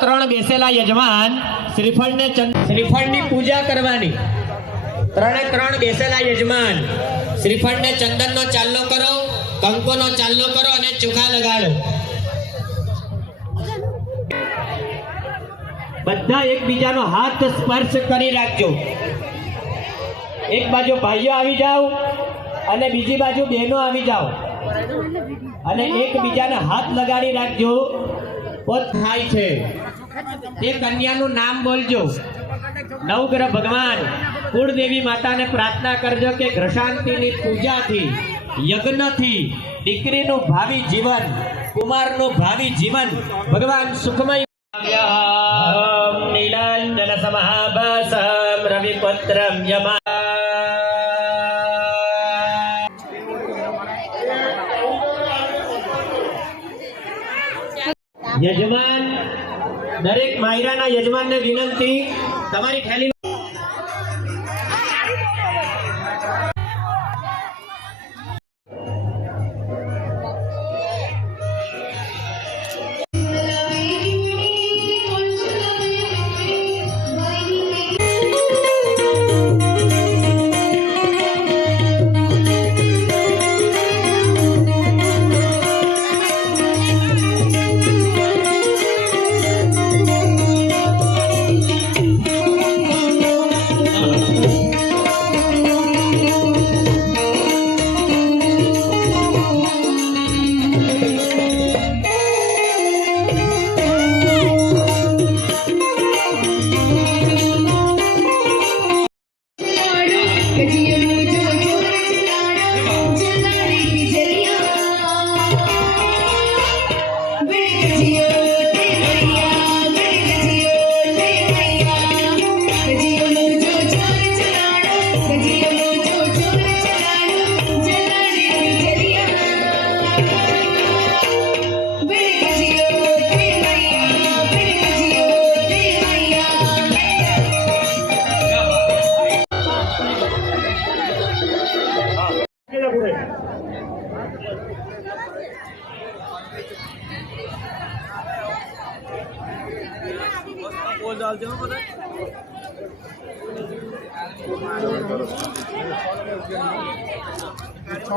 ત્રણ બેસેલા યજમાન શ્રીફળની પૂજા કરવાની। ત્રણ બેસેલા યજમાન શ્રીફળને ચંદનનો ચાલ્લો કરો, કંકોનો ચાલ્લો કરો અને ચોખા લગાડો। બધા એકબીજાનો હાથ સ્પર્શ કરી રાખજો। એક બાજુ ભાઈઓ આવી જાઓ અને બીજી બાજુ બહેનો આવી જાઓ અને એકબીજાને હાથ લગાડી રાખજો। થાય છે તે કન્યાનું નામ બોલજો। નવગ્રહ ભગવાન કુળદેવી માતાને પ્રાર્થના કરજો કે ગ્રશાંતિની પૂજાથી, યજ્ઞથી દીકરીનું ભાવિ જીવન, કુમારનું ભાવિ જીવન ભગવાન સુખમય। નીલાંજન સમાભાસમ રવિપત્રમ યમા। યજમાન, દરેક માયરાના યજમાનને વિનંતી, તમારી થેલી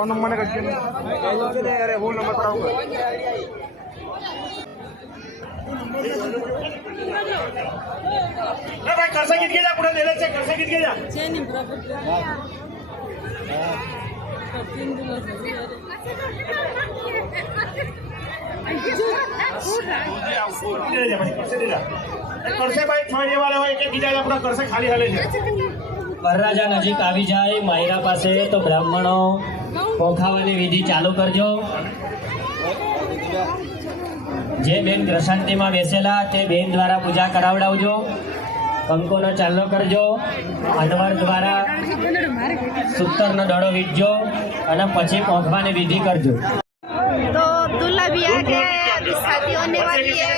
नंबर अरे वो नंबर पड़ा होगा। भाई कर्सा कित जा पुढे दिले कर्सा कित जा કરશે ભાઈ 6 વાળા હોય એક બીજા આપણા કરશે ખાલી હાલે છે। વરરાજા નજીક આવી જાય માયરા પાસે તો બ્રાહ્મણો પોખાવાની વિધિ ચાલુ કરજો। જે બેન ગ્રશાંતિમાં બેસેલા તે બેન દ્વારા પૂજા કરાવડાવજો। કંકોનો ચાલ્લો કરજો, અનવર દ્વારા સૂતરનો દડો વીટજો અને પછી પોખવાની વિધિ કરજો। तो दूल्हा भी आ गया है, अभी शादी होने वाली है।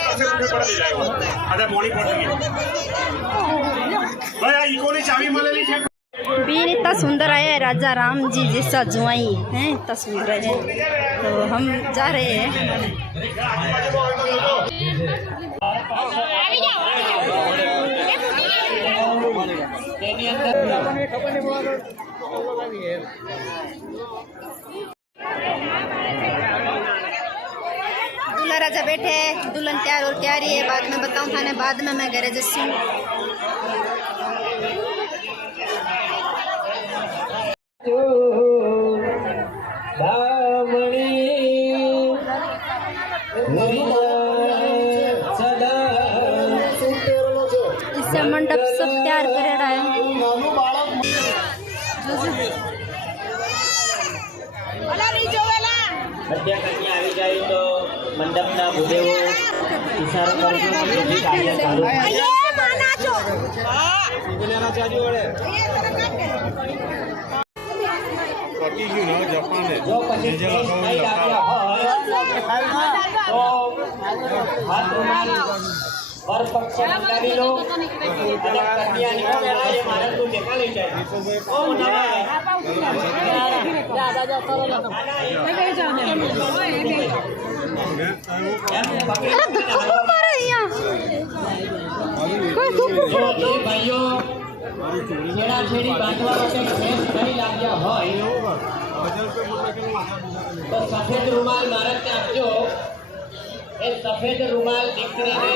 बीन इतना सुंदर आया है, राजा राम जी जैसा जुआई है, इतना सुंदर है। तो हम जा रहे हैं। दूल्हा राजा बैठे, दुल्हन तैयार और क्या रही है बाद में बताऊं थाने, बाद में मैं घरे जैसी इससे मंडप सब तैयार करेड़ा है। कन्या આવી જાય તો મંડપના ભૂદેવો ઇશારો કરજો કે કાર્ય ચાલુ પકી ગયું ને જાપાને જો પછી નહીં લાગ્યા હોય તો હાથ રૂમાલ પર પક્ષ લગાવી લો અને કન્યાની કમળાએ મારતું દેખાડી જાય। ઓમ નમઃ અરે ધક્કો મારે અહીંયા કોઈ ધક્કો જો જે ભાઈઓ છેડાછેડી બાંધવા માટે ખેસ કરી લાગ્યા હોય તો સફેદ રૂમાલ મારતને આપજો. એ સફેદ રૂમાલ દીકરીને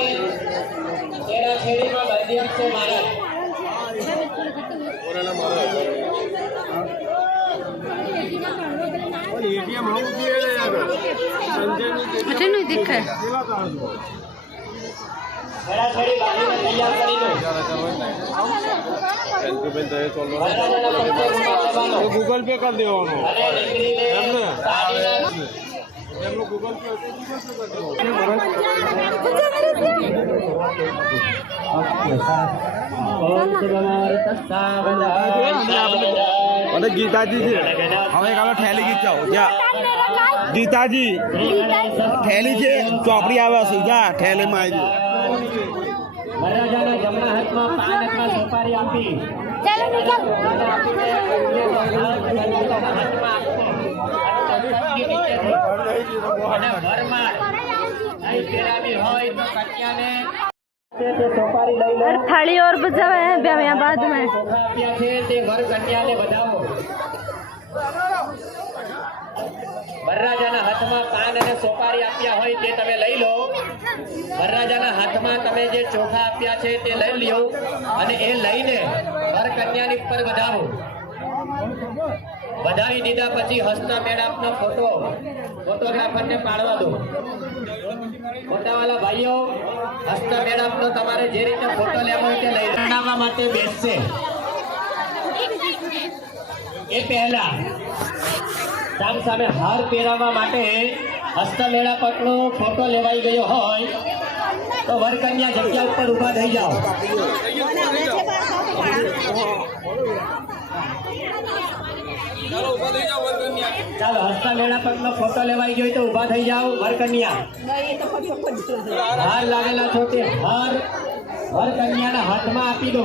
છેડાછેડીમાં બાંધી આપશે મારત. અરે નહીં દેખાય છેડાછેડી બાંધીને તૈયાર કરી દો. ગૂગલ પે કરી દેવાનો અને દીકરીને સાડીના એમનું ગૂગલ પે અને ગીતાજી છે હવે એક ઠેલી ગીત જાઓ જ્યાં ગીતાજી ઠેલી છે ચોપડી આવે છે જ્યાં ઠેલીમાં આવી વરરાજાના જમણા હાથમાં પાન અથવા સોપારી આપી ચાલો નીકળ અને વરમાળ નહીં પહેરાવી હોય તો કન્યાને તે સોપારી લઈ લો. और थाली और बजावे हैं यहाँ बाद में ચોખા આપ્યા છે તે વર કન્યાને વધાવો. વરરાજાના હાથમાં પાન અને સોપારી આપ્યા હોય તે તમે લઈ લો. વરરાજાના હાથમાં તમે જે ચોખા આપ્યા છે તે લઈ લ્યો અને એ લઈને વર કન્યાની ઉપર વધાવો. વધાવી દીધા પછી હસ્તા મેળાપનો ફોટોગ્રાફરને પાડવા દો. ફોટાવાળા ભાઈઓ હસ્તા મેળાપનો તમારે જે રીતે ફોટો લેવો હોય તે લઈ બનાવવા માટે બેસશે. એ પહેલા સામે હાર પહેરાવવા માટે હસ્તમેળાપકનો ફોટો લેવાઈ ગયો હોય તો વરકન્યા જગ્યા ઉપર ઊભા થઈ જાઓ. ચાલો હસ્તમેળાપકનો ફોટો લેવાઈ ગયો તો ઊભા થઈ જાઓ. વરકન્યા હાર લાગેલા છો તે હાર વરકન્યાના હાથમાં આપી દો.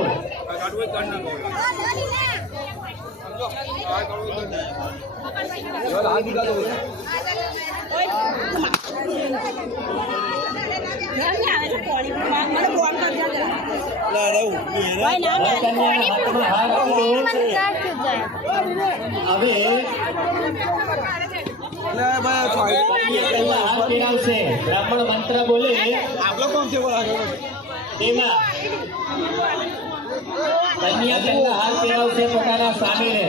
બ્રાહ્મણ મંત્ર બોલે તેમાં કન્યા તેમના હાથ પહેરાવશે પોતાના સ્વામીને.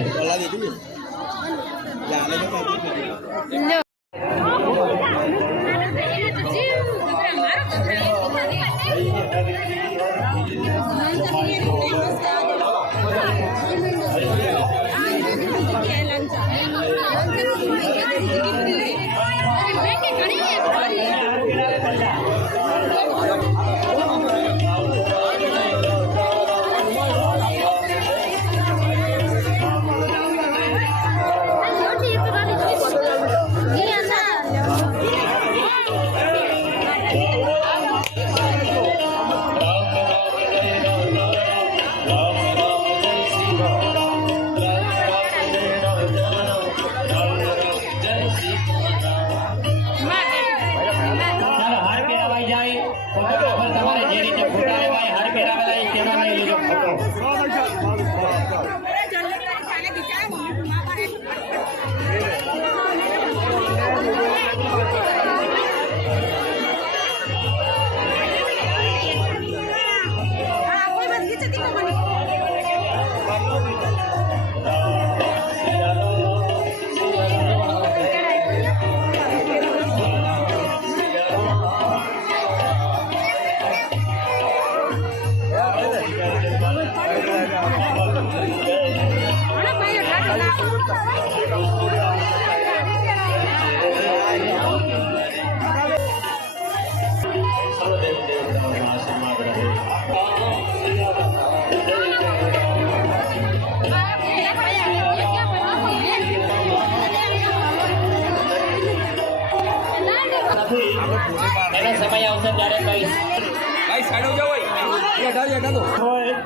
તમારે જે રીતે ફોટા લેવાય હાર પહેરાવેલા એ તેમાં લઈ લીધો ફોટો. એનો સમય આવશે ત્યારે કહીશ.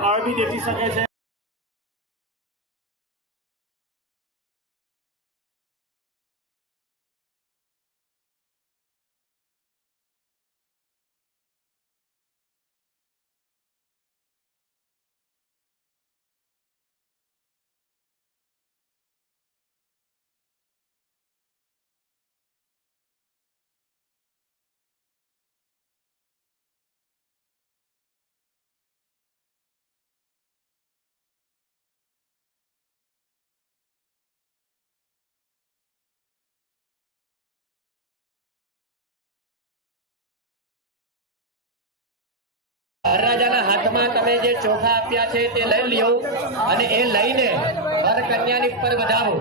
આ બી દેખી શકે છે. વરરાજાના હાથમાં તમે જે ચોખા આપ્યા છે તે લઈ લ્યો અને એ લઈને વર કન્યાની ઉપર વધાવો.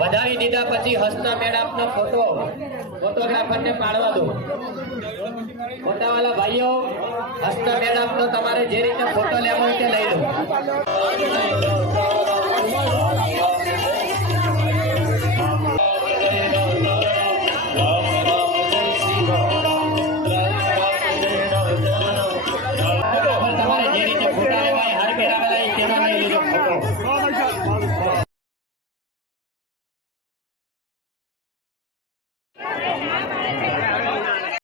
વધાવી દીધા પછી હસ્ત મેળાપનો ફોટોગ્રાફરને પાડવા દો. ફોટાવાળા ભાઈઓ હસ્ત મેળાપનો તમારે જે રીતે ફોટો લેવો હોય તે લઈ લો. તમારે જે રીતે ફોટા લેવા હોય, હાર પહેરાવેલા હોય તેમાં લઈ લેજો ફોટો.